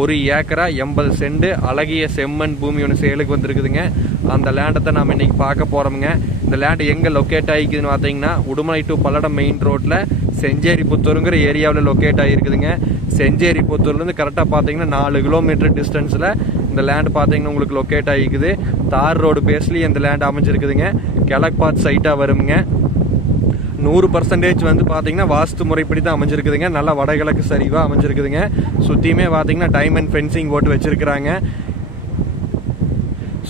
ஒரு ஏக்கரா எண்பது செண்டு அழகிய செம்மண் பூமி ஒன்று சேலுக்கு வந்திருக்குதுங்க. அந்த லேண்டத்தை நாம் இன்றைக்கி பார்க்க போகிறோமுங்க இந்த லேண்டு எங்கே லொக்கேட் ஆகிக்குதுன்னு பார்த்தீங்கன்னா உடுமலை டு பல்லடம் மெயின் ரோட்டில் செஞ்சேரி புத்தூருங்கிற ஏரியாவில் லொக்கேட் ஆகிருக்குதுங்க செஞ்சேரி புத்தூர்லேருந்து கரெக்டாக பார்த்தீங்கன்னா நாலு கிலோமீட்டர் டிஸ்டன்ஸில் இந்த லேண்ட் பார்த்தீங்கன்னா உங்களுக்கு லொக்கேட் ஆகிக்குது. தார் ரோடு பேஸ்லேயும் இந்த லேண்ட் அமைஞ்சிருக்குதுங்க. கிழக்கு பார்த்து சைட்டாக வருங்க நூறு பர்சன்டேஜ் வந்து பார்த்தீங்கன்னா வாஸ்து முறைப்படி தான் அமைஞ்சிருக்குதுங்க. நல்லா வடகிழக்கு சரிவாக அமைஞ்சிருக்குதுங்க. சுற்றியுமே பார்த்தீங்கன்னா டைமண்ட் ஃபென்சிங் போட்டு வச்சுருக்குறாங்க.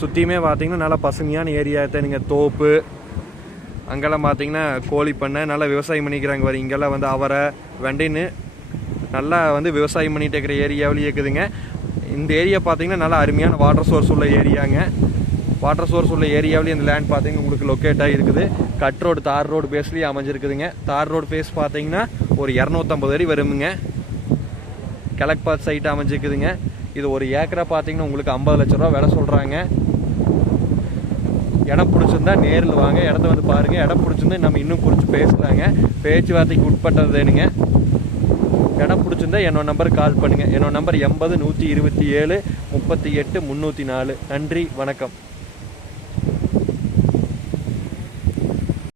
சுற்றியுமே பார்த்தீங்கன்னா நல்லா பசுமையான ஏரியா நீங்கள் தோப்பு. அங்கெல்லாம் பார்த்தீங்கன்னா கோழி பண்ணை நல்லா விவசாயம் பண்ணிக்கிறாங்க வர இங்கெல்லாம் வந்து அவரை வெண்டைன்னு நல்லா வந்து விவசாயம் பண்ணிகிட்டு இருக்கிற ஏரியாவிலேயே இருக்குதுங்க. இந்த ஏரியா பார்த்தீங்கன்னா நல்லா அருமையான வாட்டர் சோர்ஸ் உள்ள ஏரியாங்க வாட்டர் சோர்ஸ் உள்ள ஏரியாவிலேயே இந்த லேண்ட் பார்த்தீங்கன்னா உங்களுக்கு லொக்கேட் ஆகிருக்குது கட் ரோடு தார் ரோடு பேஸ்லேயே அமைஞ்சிருக்குதுங்க. தார் ரோடு பேஸ் பார்த்தீங்கன்னா ஒரு இரநூத்தம்பது அடி வருமுங்க. கிழக்கு பார்த்து சைட் அமைஞ்சிருக்குதுங்க. இது ஒரு ஏக்கரை பார்த்தீங்கன்னா உங்களுக்கு ஐம்பது லட்ச ரூபா விலை சொல்கிறாங்க இடம் பிடிச்சிருந்தா நேரில் வாங்க. இடத்த வந்து பாருங்கள் இடம் பிடிச்சிருந்தா நம்ம இன்னும் குறித்து பேசலாங்க. பேச்சுவார்த்தைக்கு உட்பட்டதுனுங்க இடம் பிடிச்சிருந்தா என்னோட நம்பருக்கு கால் பண்ணுங்கள் என்னோட நம்பர் எண்பது நூற்றி இருபத்தி ஏழு முப்பத்தி எட்டு முந்நூற்றி நாலு. நன்றி. வணக்கம்.